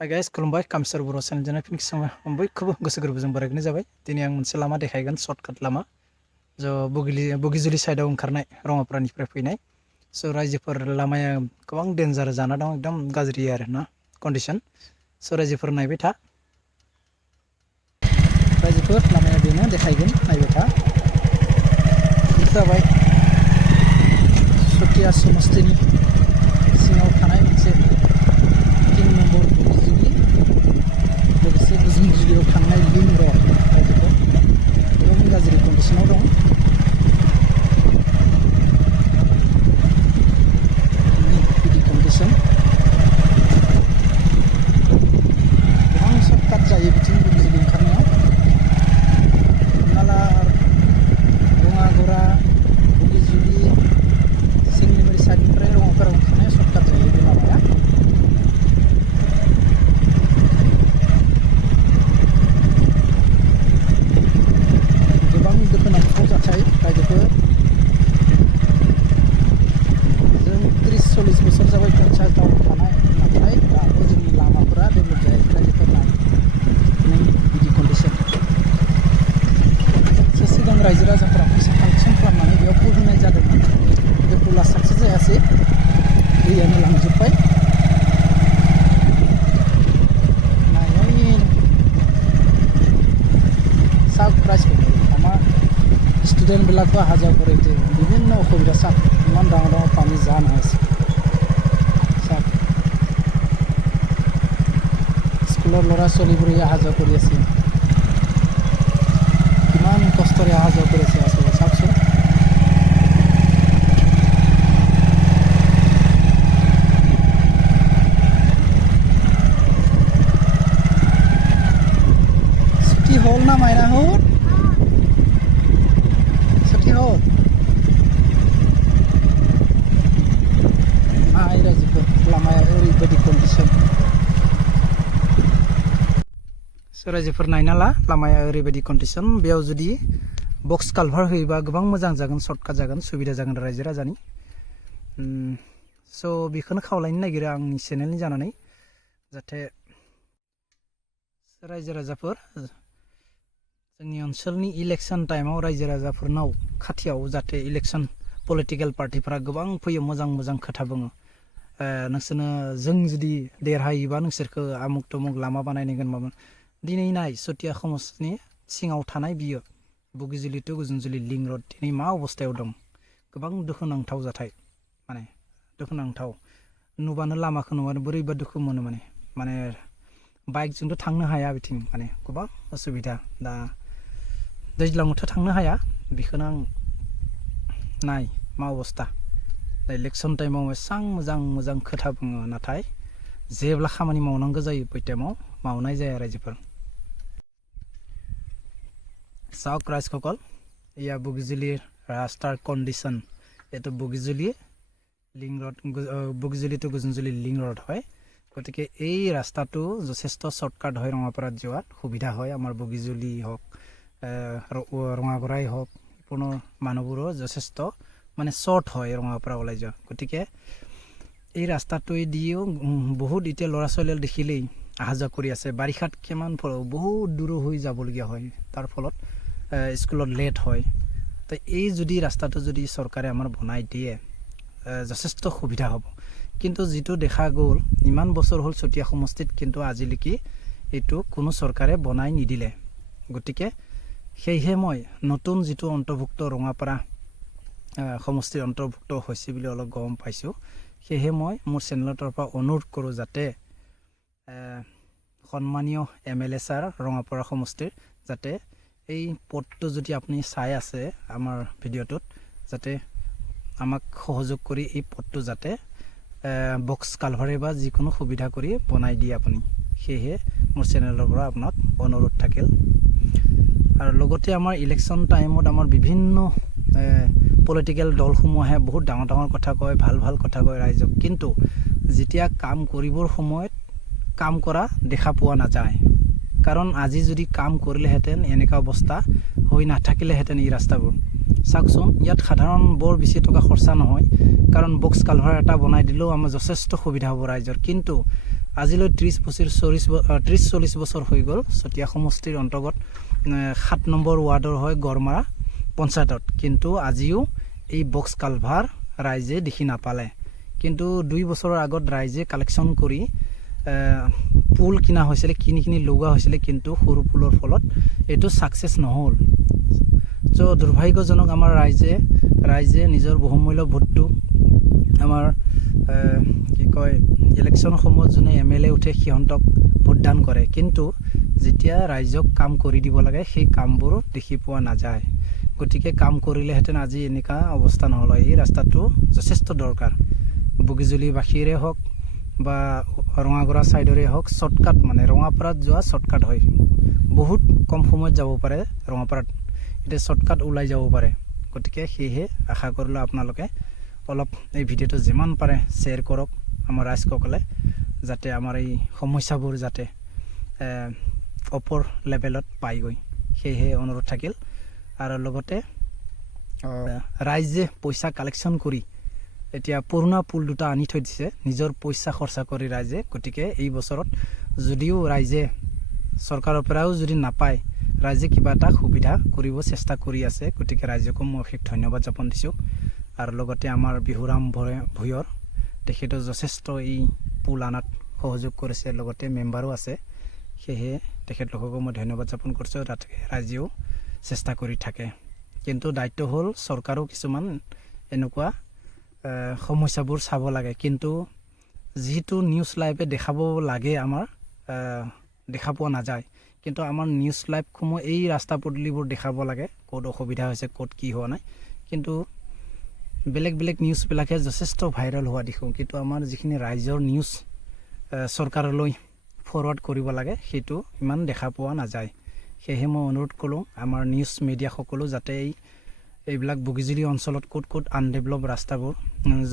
Hi guys, खुलुमबाय कामसार बर' channel जों फिन खेबसे बयखौबो गोसो गोरबोजों बरायनाय जाबाय। दिनै आं मोनसे लामा देखायगोन, सर्टकाट लामा। बगिजुलि साइडआव ओंखारनाय रङापारानिफ्राय फैनाय। रायजोफोर लामाया गोबां डेन्जार जाना दं, एकदम गाज्रि आरो ना कन्डिशन। रायजोफोर नायबाय था। रायजोफोर लामाया बेनो देखायगोन, नायबाय था। जाबाय सुतिया समस्तिनि सिङाव थानाय मोनसे 3 नम्बर बगिजुलि, लोगोसे gwjwnjuliयाव थांनाय लिंक रड रायजोफोर गोबां गाज्रि कन्डिशनाव दं। बिदि कन्डिशन गोबां सर्टकाट जायो बिथिं gwjwnjuli ओंखारनायाव। नाला रङागरा बगिजुलि सिंनिबारि साइडनिफ्राय रङापारायाव ओंखारनाया सर्टकाट जायो बे लामाया। गोबां दुखुनांथाव जाथाय रायजोफोर। जों 30-40 बोसोर जाबाय पन्सायतआव थानाय, नाथाय दाबो जोंनि लामाफोरा डेभेलप जायाखै रायजोफोरना। बिदि कन्डिशन। सिगां रायजो राजाफोरा फैसा कालेक्सन खालामनानै बेयाव पुल होनाय जादोंमोन। बे पुला साक्सेस जायासै, दैयानो लांजोब्बाय। सब प्राइसखौ আমাৰ ষ্টুডেণ্টবিলাকো অহা যোৱা কৰে, বিভিন্ন অসুবিধা চাওক, ইমান ডাঙৰ ডাঙৰ পানী জাম হৈ আছে। চাওক স্কুলৰ ল'ৰা ছোৱালীবোৰে অহা যোৱা কৰি আছে, কিমান কষ্টৰে অহা যোৱা কৰি আছে আচলতে চাওকচোন। ছুটি হ'ল না মাইনাহঁত? ছুটি হ'ল? নাই रायजोफोर, लामाया ओरैबायदि कन्डिशन। रायजोफोर नायना ला, लामाया ओरैबायदि कन्डिशन। बेयाव जुदि बक्स कालभार होयोबा गोबां मोजां जागोन, सर्टकाट जागोन, सुबिदा जागोन रायजो राजानि। बेखौनो खावलायनो नागिरो आंनि चेनेलनि जानानै, जाहाथे रायजो राजाफोर जोंनि ओनसोलनि इलेक्शन टाइमाव रायजो राजाफोरनाव खाथियाव जाहाथे इलेक्शन पलिटिकेल पार्टिफोरा गोबां फैयो, मोजां मोजां खोथा बुङो। नोंसोरनो जों जुदि देरहायोबा नोंसोरखौ आमुक तमुक लामा बानायनांगोन माबा। दिनै नाय सुतिया समस्तिनि सिङाव थानाय बियो बगिजुलि टु gwjwnjuli लिंक रड दिनै मा अबस्थायाव दं। गोबां दुखुनांथाव जाथाय, माने दुखुनांथाव। नुबानो लामाखौ नुबानो बोरैबा दुखु मोनो माने बाइकजोंथ' थांनो हाया बिथिं, माने गोबां असुबिदा। दा दैज्लाङावथ' थांनो हाया, बेखौनो आं नाय मा अबस्था। इलेक्शन टाइमाव एसां मोजां मोजां खोथा बुङो, नाथाय जेब्ला खामानि मावनांगौ जायो बै टाइमाव मावनाय जाया रायजोफोर। চাওক ৰাইজসকল, এয়া বগিজুলিৰ ৰাস্তাৰ কণ্ডিশ্যন। এইটো Bogijuli link road, Bogijuli to gwjwnjuli link road হয়। গতিকে এই ৰাস্তাটো যথেষ্ট শ্বৰ্টকাট হয়, ৰঙাপাৰাত যোৱাত সুবিধা হয়। আমাৰ বগিজুলি হওক, ৰঙাগৰাই হওক, কোনো মানুহবোৰো যথেষ্ট মানে শ্বৰ্ট হয় ৰঙাপাৰা ওলাই যোৱা। গতিকে এই ৰাস্তাটোৱেদিও বহুত এতিয়া ল'ৰা ছোৱালীয়ে দেখিলেই অহা যোৱা কৰি আছে। বাৰিষাত কিমান বহুত দূৰ হৈ যাবলগীয়া হয়, তাৰ ফলত স্কুলত লেট হয়। তো এই যদি ৰাস্তাটো যদি চৰকাৰে আমাৰ বনাই দিয়ে যথেষ্ট সুবিধা হ'ব। কিন্তু যিটো দেখা গ'ল, ইমান বছৰ হ'ল চুতীয়া সমষ্টিত, কিন্তু আজিলৈকে এইটো কোনো চৰকাৰে বনাই নিদিলে। গতিকে সেয়েহে মই নতুন যিটো অন্তৰ্ভুক্ত ৰঙাপাৰা সমষ্টিৰ অন্তৰ্ভুক্ত হৈছে বুলি অলপ গম পাইছোঁ, সেয়েহে মই মোৰ চেনেলৰ পৰা অনুৰোধ কৰোঁ যাতে সন্মানীয় MLA ছাৰ ৰঙাপাৰা সমষ্টিৰ যাতে এই পথটো যদি আপুনি চাই আছে আমাৰ ভিডিঅ'টোত, যাতে আমাক সহযোগ কৰি এই পথটো যাতে বক্স কালভাৰে বা যিকোনো সুবিধা কৰি বনাই দিয়ে আপুনি। সেয়েহে মোৰ চেনেলৰ পৰা আপোনাক অনুৰোধ থাকিল। আৰু লগতে আমাৰ ইলেকশ্যন টাইমত আমাৰ বিভিন্ন পলিটিকেল দলসমূহে বহুত ডাঙৰ ডাঙৰ কথা কয়, ভাল ভাল কথা কয় ৰাইজক, কিন্তু যেতিয়া কাম কৰিবৰ সময়ত কাম কৰা দেখা পোৱা নাযায়। কাৰণ আজি যদি কাম কৰিলেহেঁতেন এনেকুৱা অৱস্থা হৈ নাথাকিলেহেঁতেন এই ৰাস্তাবোৰ। চাওকচোন, ইয়াত সাধাৰণ বৰ বেছি টকা খৰচা নহয়, কাৰণ বক্স কালভাৰ এটা বনাই দিলেও আমাৰ যথেষ্ট সুবিধা হ'ব ৰাইজৰ। কিন্তু আজিলৈ 30-40 বছৰ হৈ গ'ল চতিয়া সমষ্টিৰ অন্তৰ্গত 7 নম্বৰ ৱাৰ্ডৰ হয় গড়মাৰা পঞ্চায়তত, কিন্তু আজিও এই বক্স কালভাৰ ৰাইজে দেখি নাপালে। কিন্তু 2 বছৰৰ আগত ৰাইজে কালেকশ্যন কৰি পুল কিনা হৈছিলে, কিনি লগোৱা হৈছিলে, কিন্তু সৰু পুলৰ ফলত এইটো ছাকচেছ নহ'ল। চ' দুৰ্ভাগ্যজনক আমাৰ ৰাইজে নিজৰ বহুমূল্য ভোটটো আমাৰ কি কয় ইলেকশ্যনৰ সময়ত যোনে MLA উঠে সিহঁতক ভোটদান কৰে, কিন্তু যেতিয়া ৰাইজক কাম কৰি দিব লাগে সেই কামবোৰ দেখি পোৱা নাযায়। গতিকে কাম কৰিলেহেঁতেন আজি এনেকুৱা অৱস্থা নহ'ল হয়। এই ৰাস্তাটো যথেষ্ট দৰকাৰ, বগীজুলিবাসীৰে হওক বা ৰঙাগড়া ছাইডৰে হওক, শ্বৰ্টকাট মানে ৰঙাপাৰাত যোৱা শ্বৰ্টকাট হয়, বহুত কম সময়ত যাব পাৰে ৰঙাপাৰাত, এতিয়া শ্বৰ্টকাট ওলাই যাব পাৰে। গতিকে সেয়েহে আশা কৰিলোঁ আপোনালোকে অলপ এই ভিডিঅ'টো যিমান পাৰে শ্বেয়াৰ কৰক আমাৰ ৰাইজসকলে, যাতে আমাৰ এই সমস্যাবোৰ যাতে ওপৰ লেভেলত পাইগৈ, সেয়েহে অনুৰোধ থাকিল। আৰু লগতে ৰাইজে পইচা কালেকশ্যন কৰি এতিয়া পুৰণা পুল দুটা আনি থৈ দিছে নিজৰ পইচা খৰচা কৰি ৰাইজে। গতিকে এই বছৰত যদিও ৰাইজে চৰকাৰৰ পৰাও যদি নাপায়, ৰাইজে কিবা এটা সুবিধা কৰিব চেষ্টা কৰি আছে। গতিকে ৰাইজকো মই অশেষ ধন্যবাদ জ্ঞাপন দিছোঁ। আৰু লগতে আমাৰ বিহুৰাম ভূঞৰ তেখেতো যথেষ্ট এই পুল আনাত সহযোগ কৰিছে, লগতে মেম্বাৰো আছে, সেয়েহে তেখেতলোককো মই ধন্যবাদ জ্ঞাপন কৰিছোঁ। যাতে ৰাইজেও চেষ্টা কৰি থাকে, কিন্তু দায়িত্ব হ'ল চৰকাৰো কিছুমান এনেকুৱা সমস্যাবোৰ চাব লাগে। কিন্তু যিহেতু নিউজ লাইভে দেখাব লাগে আমাৰ দেখা পোৱা নাযায়, কিন্তু আমাৰ নিউজ লাইভসমূহ এই ৰাস্তা পদূলিবোৰ দেখাব লাগে, ক'ত অসুবিধা হৈছে, ক'ত কি হোৱা নাই। কিন্তু বেলেগ নিউজবিলাকে যথেষ্ট ভাইৰেল হোৱা দেখোঁ, কিন্তু আমাৰ যিখিনি ৰাইজৰ নিউজ চৰকাৰলৈ ফৰৱাৰ্ড কৰিব লাগে সেইটো ইমান দেখা পোৱা নাযায়। সেয়েহে মই অনুৰোধ কৰোঁ আমাৰ নিউজ মিডিয়াসকলো যাতে এইবিলাক বগীজুলি অঞ্চলত ক'ত আনডেভেলপ ৰাস্তাবোৰ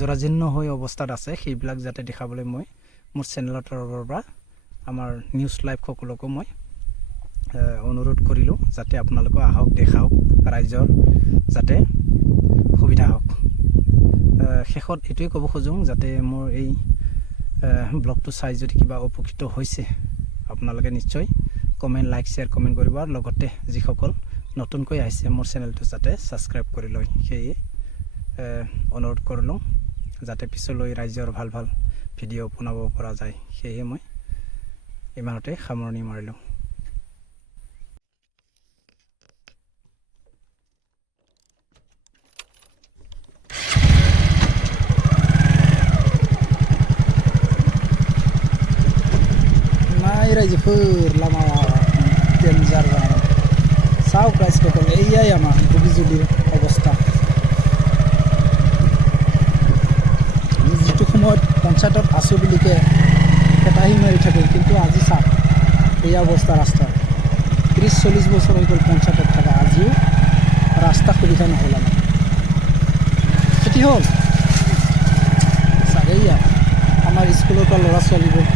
জৰাজীৰ্ণ হৈ অৱস্থাত আছে সেইবিলাক যাতে দেখাবলৈ মই মোৰ চেনেলৰ তৰফৰ পৰা আমাৰ নিউজ লাইভসকলকো মই অনুৰোধ কৰিলোঁ, যাতে আপোনালোকে আহক, দেখাওক, ৰাইজৰ যাতে সুবিধা হওক। শেষত এইটোৱে ক'ব খোজোঁ, যাতে মোৰ এই ব্লগটো চাই যদি কিবা উপকৃত হৈছে আপোনালোকে নিশ্চয় কমেণ্ট, লাইক, শ্বেয়াৰ, কমেণ্ট কৰিব। আৰু লগতে যিসকল নতুনকৈ আহিছে মোৰ চেনেলটো যাতে ছাবস্ক্ৰাইব কৰি লয়, সেয়ে অনুৰোধ কৰিলোঁ, যাতে পিছলৈ ৰাইজৰ ভাল ভিডিঅ' বনাব পৰা যায়। সেয়ে মই ইমানতে সামৰণি মাৰিলোঁ। रायजोफोर लामा डेन्जार जानानै चाওক राइजসকল, एयाই আমাৰ বগীজুলিৰ অৱস্থা। যিটো সময়ত পঞ্চায়তত আছোঁ বুলিকে পেটাহি মাৰি থাকোঁ, কিন্তু আজি চাওক এয়া অৱস্থা ৰাস্তাৰ। 30-40 বছৰ হৈ গ'ল পঞ্চায়তত থকা, আজিও ৰাস্তা সুবিধা নহ'ল। আমাৰ খেতি হ'ল চাগে, এয়া আমাৰ স্কুলৰ পৰা ল'ৰা ছোৱালীবোৰ